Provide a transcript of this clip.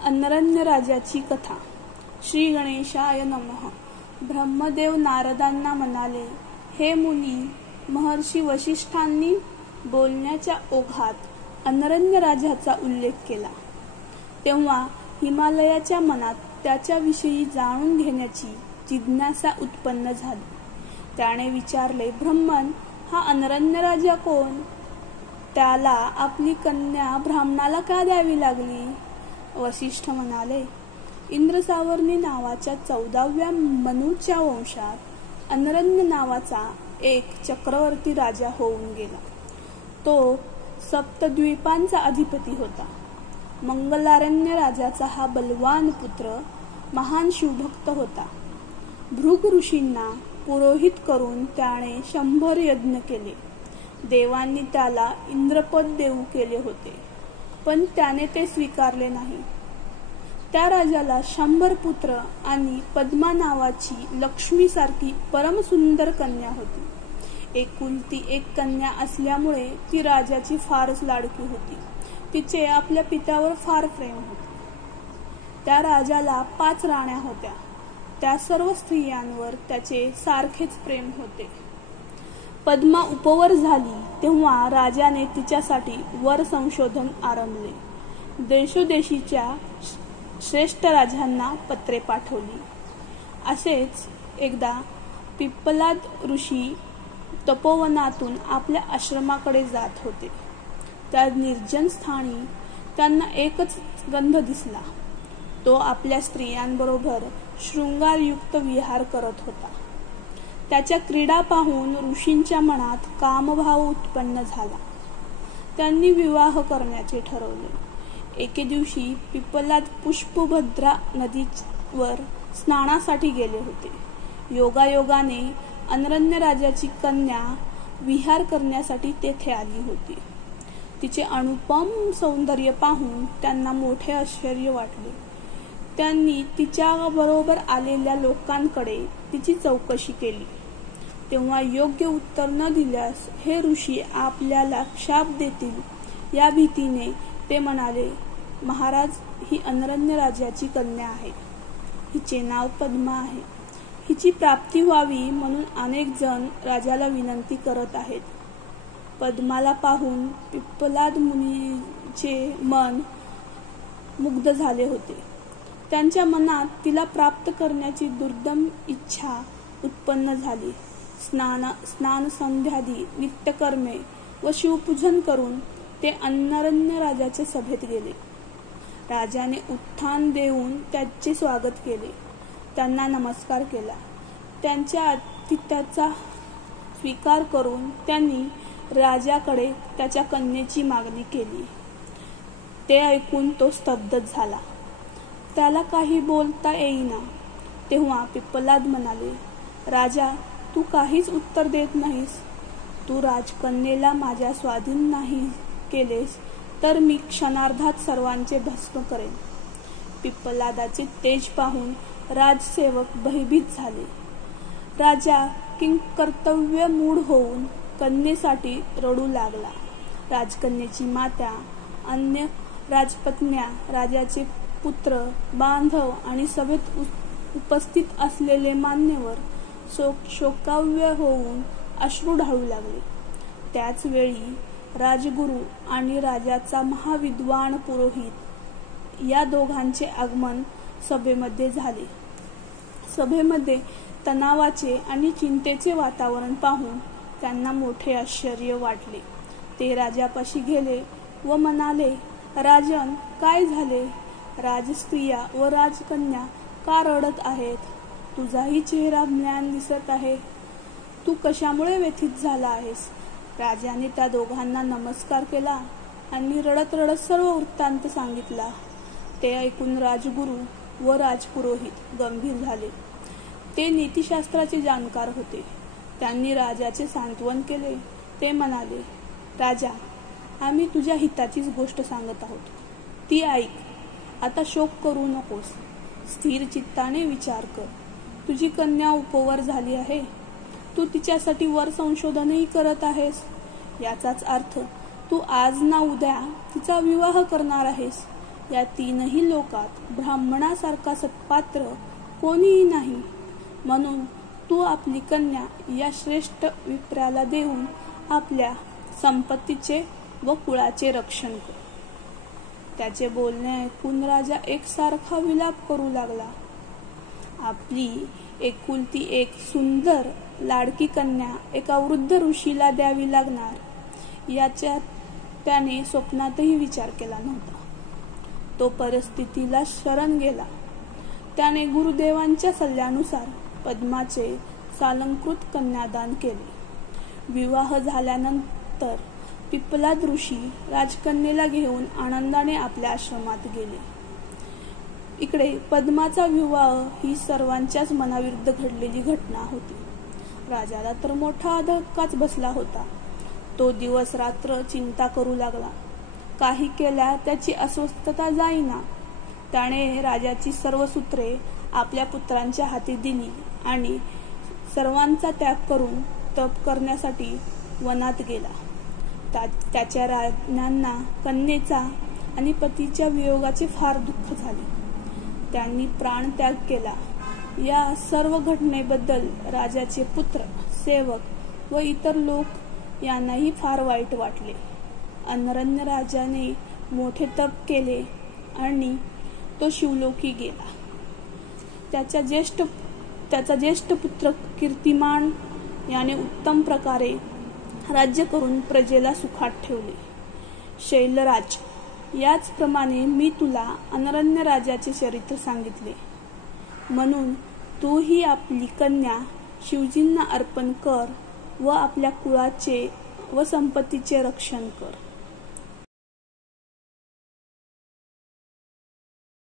अनरण्य राजाची कथा. श्री गणेशाय नमः. ब्रह्मदेव नारदांना म्हणाले, हे मुनी, महर्षी वसिष्ठांनी बोलण्याच्या ओघात अनरण्य राजाचा उल्लेख केला. तेव्हा हिमालयाच्या मनात त्याच्याविषयी जाणून घेण्याची जिज्ञासा उत्पन्न झाली. त्याने विचारले, ब्रह्मन, हा अनरण्य राजा कोण? त्याला आपली कन्या ब्राह्मणाला का द्यावी लागली? वसिष्ठ म्हणाले, इंद्रसावर्णी नावाच्या 14व्या मनूच्या वंशात अनरण्य नावाचा एक चक्रवर्ती राजा होऊन गेला. तो सप्तद्वीपांचा अधिपती होता. मंगलारण्य राजाचा हा बलवान पुत्र महान शिवभक्त होता. भृग ऋषींना पुरोहित करून त्याने 100 यज्ञ केले. देवांनी त्याला इंद्रपद देऊ केले होते, पण त्याने ते स्वीकारले नाही. त्या राजाला 100 पुत्र आणि पद्मा नावाची लक्ष्मीसारखी परमसुंदर कन्या होती. एकुलती एक कन्या असल्यामुळे ती राजाची फारच लाडकी होती. तिचे आपल्या पित्यावर फार प्रेम होते. त्या राजाला 5 राण्या होत्या. त्या सर्व स्त्रियांवर त्याचे सारखेच प्रेम होते. पद्मा उपवर झाली तेव्हा राजाने तिच्यासाठी वर संशोधन आरंभले. देशोदेशीच्या श्रेष्ठ राजांना पत्रे पाठवली. असेच एकदा पिप्पलाद ऋषी तपोवनातून आपल्या आश्रमाकडे जात होते. त्या निर्जन स्थानी त्यांना एकच गंध दिसला. तो आपल्या स्त्रियांबरोबर शृंगारयुक्त विहार करत होता. त्याच्या क्रीडा पाहून ऋषींच्या मनात कामभाव उत्पन्न झाला. त्यांनी विवाह करण्याचे ठरवले. एके दिवशी पिप्पलाद पुष्पभद्रा नदीवर स्नानासाठी गेले होते. योगायोगाने अनरण्य राजाची कन्या विहार करण्यासाठी तेथे आली होती. तिचे अनुपम सौंदर्य पाहून त्यांना मोठे आश्चर्य वाटले. त्यांनी तिच्या बरोबर आलेल्या लोकांकडे तिची चौकशी केली. तेव्हा योग्य उत्तर न दिल्यास हे ऋषी आपल्याला शाप देतील या भीतीने ते म्हणाले, महाराज, ही अनरण्य राजाची कन्या आहे. हिचे नाव पद्मा आहे. हिची प्राप्ती व्हावी म्हणून अनेक जण राजाला विनंती करत आहेत. पद्माला पाहून पिप्पलाद मुनीचे मन मुग्ध झाले होते. त्यांच्या मनात तिला प्राप्त करण्याची दुर्दम इच्छा उत्पन्न झाली. स्नान संध्यादी नित्यकर्मे व शिवपूजन करून ते अनरण्य राजाच्या सभेत गेले. राजाने उत्थान देऊन त्याचे स्वागत केले. त्यांना नमस्कार केला. त्यांच्या आतिथ्याचा स्वीकार करून त्यांनी राजाकडे त्याच्या कन्येची मागणी केली. ते ऐकून तो स्तब्ध झाला. त्याला काही बोलता येईना. तेव्हा पिप्पलाद म्हणाले, राजा, तू काहीच उत्तर देत नाहीस. तू राजकन्येला माझ्या स्वाधीन नाही केलेस तर मी क्षणार्धात सर्वांचे भस्म करेन. पिप्पलादाचे तेज पाहून राजसेवक भयभीत झाले. राजा किंकर्तव्य मूढ होऊन कन्येसाठी रडू लागला. राजकन्येची माता, अन्य राजपत्न्या, राजाचे पुत्र, बांधव आणि सभेत उपस्थित असलेले मान्यवर शोकाव्य होऊन अश्रू ढाळू लागले. त्याच वेळी राजगुरू आणि राजाचा महाविद्वान पुरोहित या दोघांचे आगमन सभेमध्ये झाले. सभेमध्ये तणावाचे आणि चिंतेचे वातावरण पाहून त्यांना मोठे आश्चर्य वाटले. ते राजापाशी गेले व म्हणाले, राजन, काय झाले? राजस्त्रिया व राजकन्या का रडत आहेत? तुझाही चेहरा म्लान दिसत आहे. तू कशामुळे व्यथित झाला आहेस? राजाने त्या दोघांना नमस्कार केला आणि रडत रडत सर्व वृत्तांत सांगितला. ते ऐकून राजगुरू व राजपुरोहित गंभीर झाले. ते नीतिशास्त्राचे जाणकार होते. त्यांनी राजाचे सांत्वन केले. ते म्हणाले, राजा, आम्ही तुझ्या हिताचीच गोष्ट सांगत आहोत. ती ऐक. आता शोक करू नकोस. स्थिर चित्ताने विचार कर. तुझी कन्या उपवर झाली आहे. तू तिच्यासाठी वर संशोधनही करत आहेस. याचाच अर्थ तू आज ना उद्या तिचा विवाह करणार आहेस. या तीनही लोकात ब्राह्मणासारखा सत्पात्र कोणीही नाही. म्हणून तू आपली कन्या या श्रेष्ठ विप्राला देऊन आपल्या संपत्तीचे व कुळाचे रक्षण कर. त्याचे बोलणे ऐकून राजा एकसारखा विलाप करू लागला. आपली एकुलती एक सुंदर लाडकी कन्या एका वृद्ध ऋषीला द्यावी लागणार याचा त्याने स्वप्नातही विचार केला नव्हता. तो परिस्थितीला शरण गेला. त्याने गुरुदेवांच्या सल्ल्यानुसार पद्माचे सालंकृत कन्यादान केले. विवाह झाल्यानंतर पिप्पलाद ऋषी राजकन्येला घेऊन आनंदाने आपल्या आश्रमात गेले. इकडे पद्माचा विवाह ही सर्वांच्याच मनाविरुद्ध घडलेली घटना होती. राजाला तर मोठा धक्काच बसला होता. तो दिवस रात्र चिंता करू लागला. काही केल्या त्याची अस्वस्थता जाईना. त्याने राजाची सर्व सूत्रे आपल्या पुत्रांच्या हाती दिली आणि सर्वांचा त्याग करून तप करण्यासाठी वनात गेला. त्याच्या राजांना कन्येचा आणि पतीच्या वियोगाचे फार दुःख झाले. त्यांनी प्राणत्याग केला. या सर्व घटनेबद्दल राजाचे पुत्र, सेवक व इतर लोक यांनाही फार वाईट वाटले. अनरण्य राजाने मोठे तप केले आणि तो शिवलोकी गेला. त्याचा ज्येष्ठ पुत्र कीर्तिमान याने उत्तम प्रकारे राज्य करून प्रजेला सुखात ठेवले. शैलराज, याचप्रमाणे मी तुला अनरण्य राजाचे चरित्र सांगितले. म्हणून तू ही आपली कन्या शिवजींना अर्पण कर व आपल्या कुळाचे व संपत्तीचे रक्षण कर.